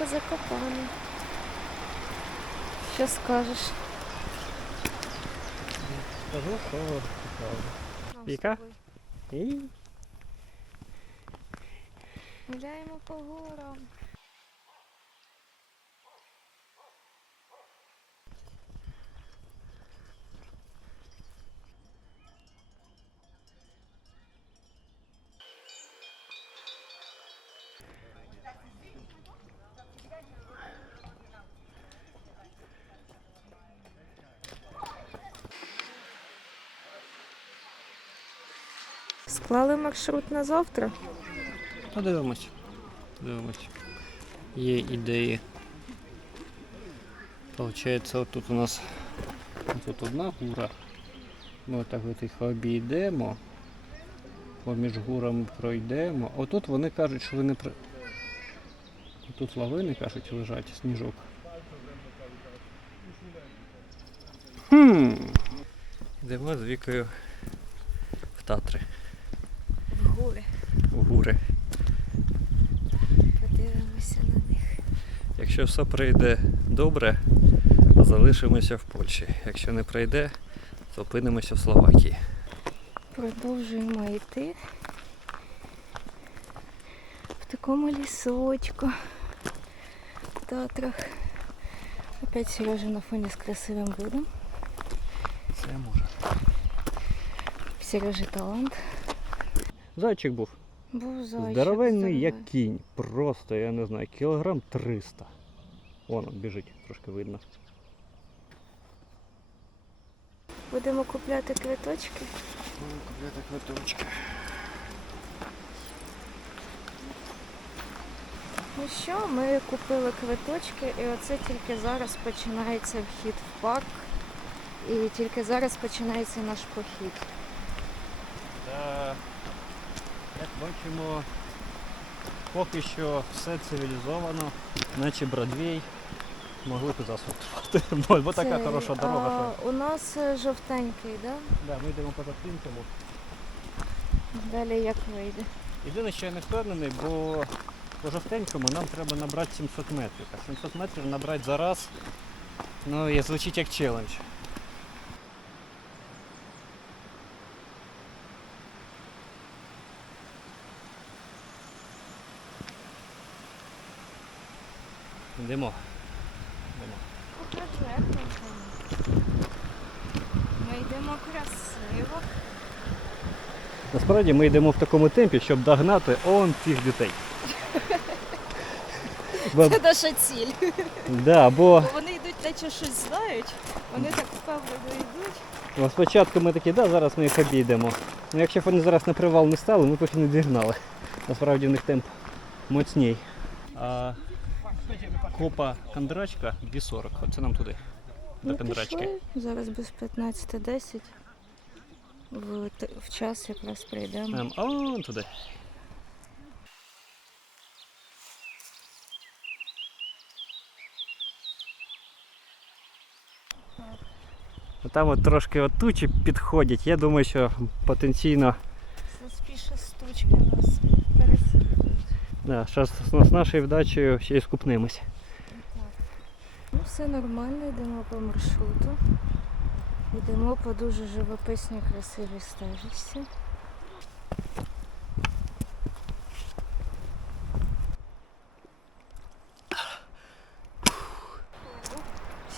По Закопану. Що скажеш? Скажу, що цікаво. І Гуляємо по горам. Склали маршрут на завтра. подивимось. Подивимось. Є ідеї. Получається, отут у нас тут одна гура. Ми отак от їх обійдемо. Поміж гурами пройдемо. Отут вони кажуть, що вони при. Тут лавини, кажуть, лежать, сніжок. Хм. Йдемо з вікою в Татри, В гори. в гури. Подивимося на них. Якщо все прийде добре, залишимося в Польщі. Якщо не прийде, то опинимося в Словакії. Продовжуємо йти в такому лісочку в Татрах. Опять Сережа на фоні з красивим видом. Це може. Сережі талант. Зайчик був. Був зайчик. Здоровенний, як кінь. Просто, я не знаю, кілограм 300. Вон он біжить, трошки видно. Будемо купляти квиточки. Будемо Купляти квиточки. Ну що, ми купили квиточки і оце тільки зараз починається вхід в парк. І тільки зараз починається наш похід. Та, як бачимо, поки що все цивілізовано, наче Бродвей. Могли б і засвотрувати, бо, бо така Це, хороша дорога. А, у нас е, жовтенький, да? Що... Да, ми йдемо по Заплінкому. Далі як вийде. Єдине, що я не впевнений, бо по жовтенькому нам треба набрати 700 метрів. А 700 метрів набрати за раз, ну, і звучить як челендж. Йдемо. Йдемо красиво. Насправді ми йдемо в такому темпі, щоб догнати он тих дітей. Бо, Це наша ціль. да, бо Вони йдуть, наче щось знають. Вони так впевнено йдуть. Ну, спочатку ми такі, да, зараз ми їх обійдемо. Ну якщо б вони зараз на привал не стали, ми б їх не дігнали. Насправді в них темп моцній. А копа кандрачка 2,40. Оце нам туди. До Ми Зараз без 15.10. В, в час якраз прийдемо. Ем, а он туди. Там от трошки от тучі підходять. Я думаю, що потенційно Заспіше стучки нас переслідують. да, щас з нашою вдачею ще й скупнимось. Все нормально, йдемо по маршруту. Йдемо по дуже живописній красивій стежечці.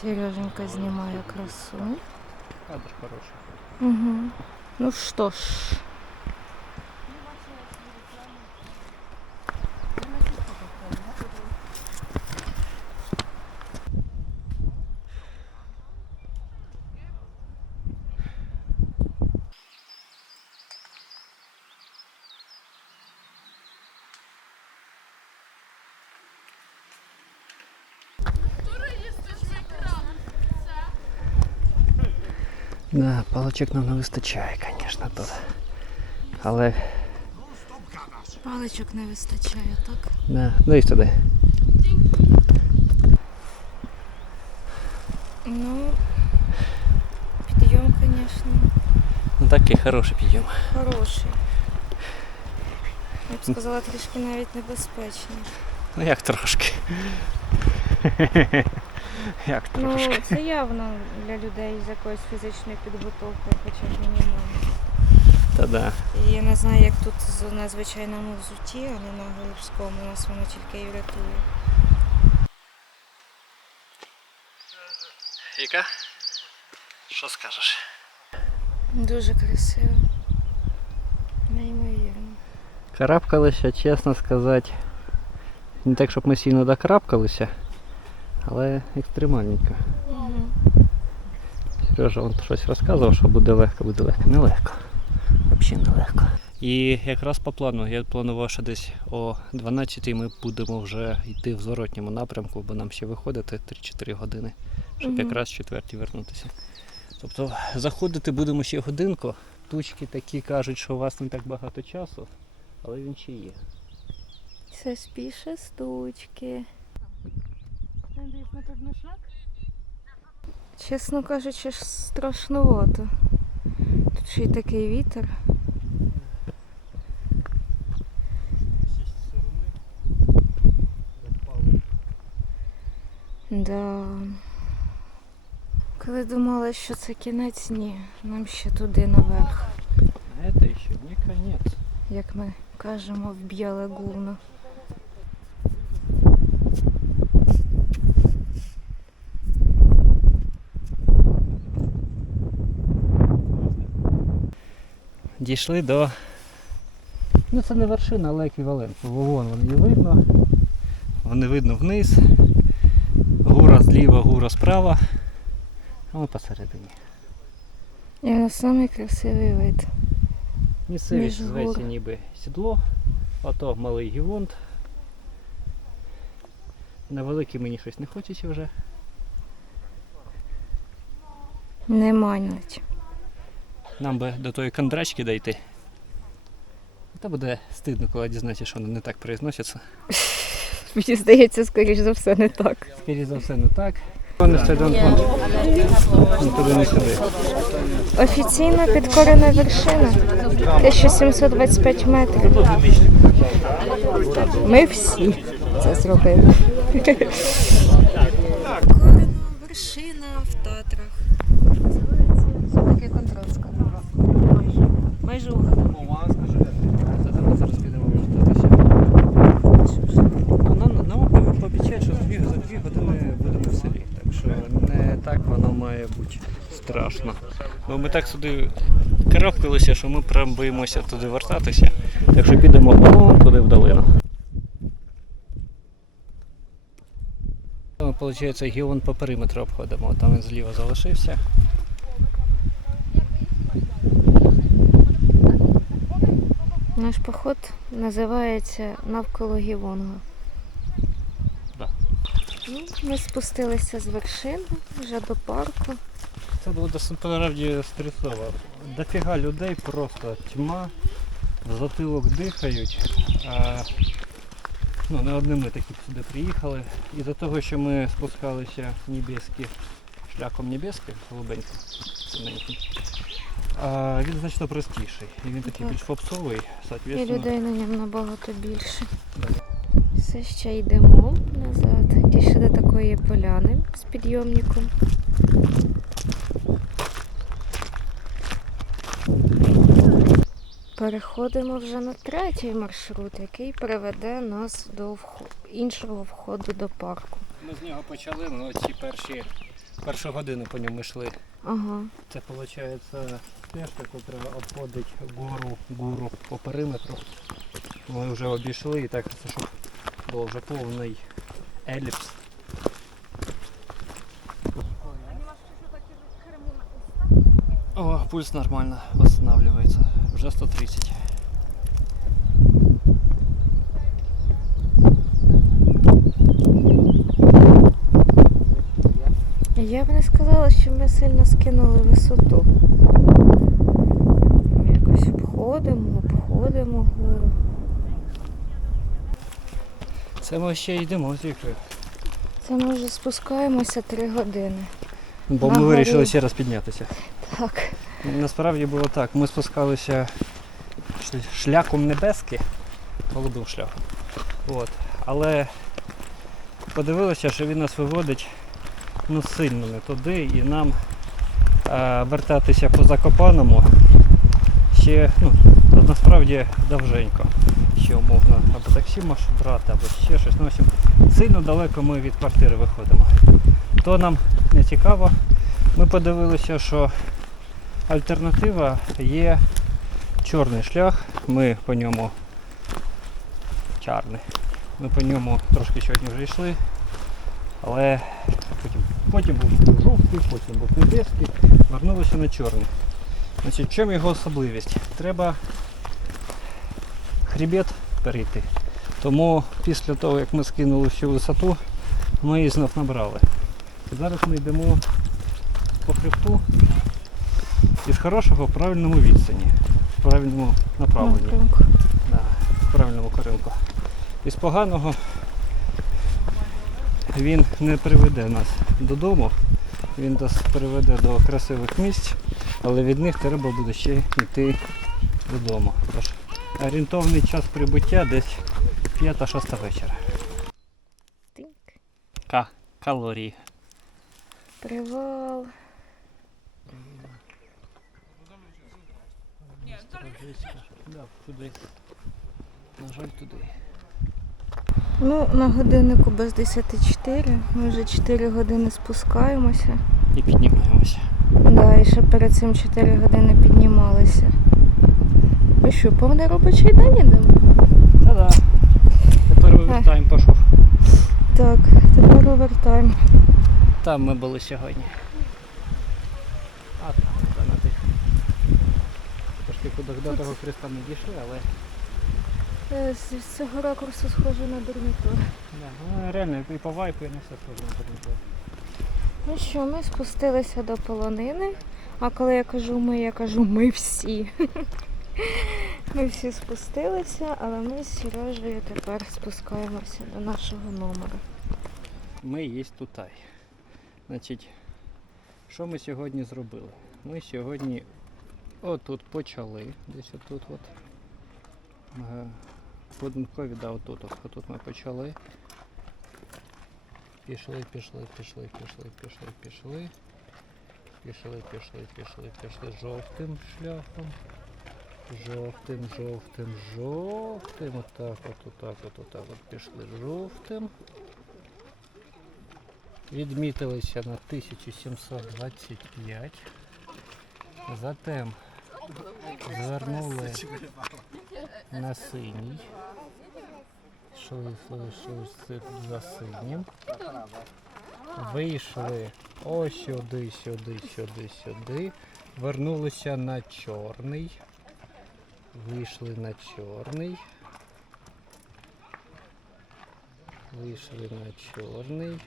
Сереженька знімає красу. Кадр хороший. Угу. Ну що ж. Да, паличок нам не вистачає, звісно, тут. Але Паличок не вистачає, так? да, ну і сюди. Ну, підйом, звісно, Ну такий хороший підйом. хороший. Я б сказала, трішки навіть небезпечний. Ну як трошки. Як Ну, трошки. це явно для людей з якоюсь фізичною підготовкою, хоча б мінімально. Та да. І я не знаю, як тут з- на звичайному взутті, а не на гірському. Нас воно тільки і рятує. Яка? Що скажеш? Дуже красиво. Неймовірно. Карабкалися, чесно сказати. Не так, щоб ми сильно докрабкалися, але екстремальненько. Угу. Сережа он щось розказував, що буде легко, буде легко. Нелегко. Взагалі нелегко. І якраз по плану, я планував, що десь о 12 ми будемо вже йти в зворотньому напрямку, бо нам ще виходити 3-4 години, щоб Мгм. якраз в четвертій вернутися. Тобто заходити будемо ще годинку. Тучки такі кажуть, що у вас не так багато часу, але він ще є. Це спіше стучки. Чесно кажучи, ж страшнувато. Тут ще й такий вітер. Да. Коли думала, що це кінець, ні. Нам ще туди наверх, Это еще не конец. як ми кажемо, в біле гувно. Дійшли до. Ну це не вершина, але еквівалент. Вон вони видно. Вони видно вниз. Гура зліва, гура справа. А ми посередині. І на самий красивий вид. Місцевість Між зветься гор. ніби сідло, ото малий гівонт. На великий мені щось не хочеться вже. Не манять. Нам би до тої кондрачки дойти. Та буде стидно, коли дізнається, що вони не так произносяться. Мені здається, скоріш за все, не так. Скоріше за все, не так. Офіційно підкорена вершина 1725 метрів. Ми всі це зробили. Підкорена вершина в Татрах. Це таке контраст Майже. Майже Зараз підемо вертатися. Ну, нам, нам пообіцяють, що за дві, години будемо в селі. Так що не так воно має бути страшно. Бо ми так сюди карабкалися, що ми прям боїмося туди вертатися. Так що підемо туди в долину. Виходить, гіон по периметру обходимо. Там він зліва залишився. Наш поход називається навколо Гівонга. Да. Ну, Ми спустилися з вершини вже до парку. Це було насправді стресово. Дофіга людей, просто тьма, в затилок дихають. А, ну, не одне ми такі сюди приїхали. І за того, що ми спускалися небески, шляхом небески, голубеньким, синеньким, а, він значно простіший. І він такий Так. більш попсовий, І людей на ньому набагато більше. Все ще йдемо назад. Дійшли до такої поляни з підйомником. Переходимо вже на третій маршрут, який приведе нас до іншого входу до парку. Ми з нього почали, ми оці перші, першу годину по ньому йшли. Ага. Це виходить стежка, яка обходить гору, гору по периметру. Ми вже обійшли і так, щоб був вже повний еліпс. О, пульс нормально восстанавливается. Вже 130. Я б не сказала, що ми сильно скинули висоту. Ми якось обходимо, обходимо гору. Це ми ще йдемо тільки. Це ми вже спускаємося три години. Бо ми вирішили ще раз піднятися. Так. Насправді було так. Ми спускалися шляхом небески, голубим шляхом. От. Але подивилися, що він нас виводить ну, сильно не туди, і нам е, вертатися по Закопаному ще ну, насправді довженько. Ще умовно або таксі можеш брати, або ще щось. Ну, сильно далеко ми від квартири виходимо. То нам не цікаво. Ми подивилися, що альтернатива є чорний шлях. Ми по ньому чарний. Ми по ньому трошки сьогодні вже йшли, але потім, потім був жовтий, потім був небеський, вернулися на чорний. Значить, в чому його особливість? Треба хребет перейти. Тому після того, як ми скинули всю висоту, ми її знов набрали. І зараз ми йдемо по хребту із хорошого в правильному відстані, в правильному направленні. Да, в правильному коринку. Із поганого він не приведе нас додому, він нас приведе до красивих місць, але від них треба буде ще йти додому. Тож орієнтовний час прибуття десь 5-6 вечора. К. Калорії. Привал. Да, туди. На жаль, туди. Ну, на годиннику без 10.04. Ми вже 4 години спускаємося. І піднімаємося. Да, і ще перед цим 4 години піднімалися. Ви що, повний робочий день ідемо? Та-да. Тепер вивертаємо пішов. Так, тепер овертайм. Там ми були сьогодні. А там, та на тих. Трошки куди до того хреста не дійшли, але Е, З з цього ракурсу схоже на дурнітур. да, ну, реально і по вайпу і на все схоже на турнікур. Ну що, ми спустилися до полонини. А коли я кажу ми, я кажу ми всі. Ми всі спустилися, але ми з Сережею тепер спускаємося до нашого номера. Ми є тутай. Значить, що ми сьогодні зробили? Ми сьогодні отут почали, десь отут от. Будинкові, да, отут, от, отут ми почали. Пішли, пішли, пішли, пішли, пішли, пішли. Пішли, пішли, пішли, пішли жовтим шляхом. Жовтим, жовтим, жовтим. Отак, от, отак, от, отак, от пішли жовтим. Відмітилися на 1725. Затем звернули на синій. Йшли, йшли, йшли за синім. Вийшли ось сюди, сюди, сюди, сюди. Вернулися на чорний. Вийшли на чорний. Вийшли на чорний.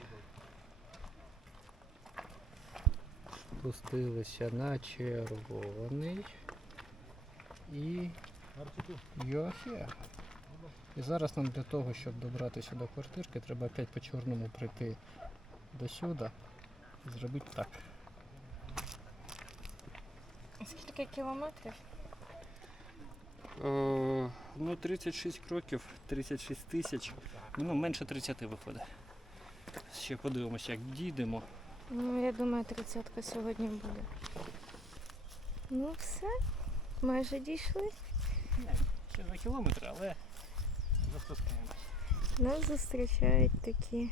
Спустилися на червоний. І Йохе. І зараз нам для того, щоб добратися до квартирки, треба опять по чорному прийти до сюди і зробити так. Скільки кілометрів? Е, ну, 36 кроків, 36 тисяч. Ну, менше 30 виходить. Ще подивимося, як дійдемо. Ну, я думаю, тридцятка сьогодні буде. Ну все, майже дійшли. Ще 2 кілометри, але заспускаємось. Нас зустрічають такі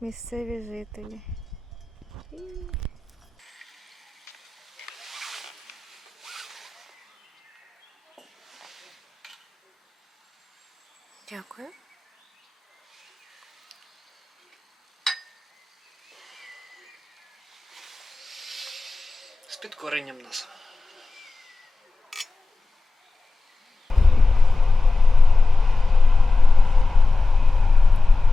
місцеві жителі. І... Дякую. З підкоренням нас.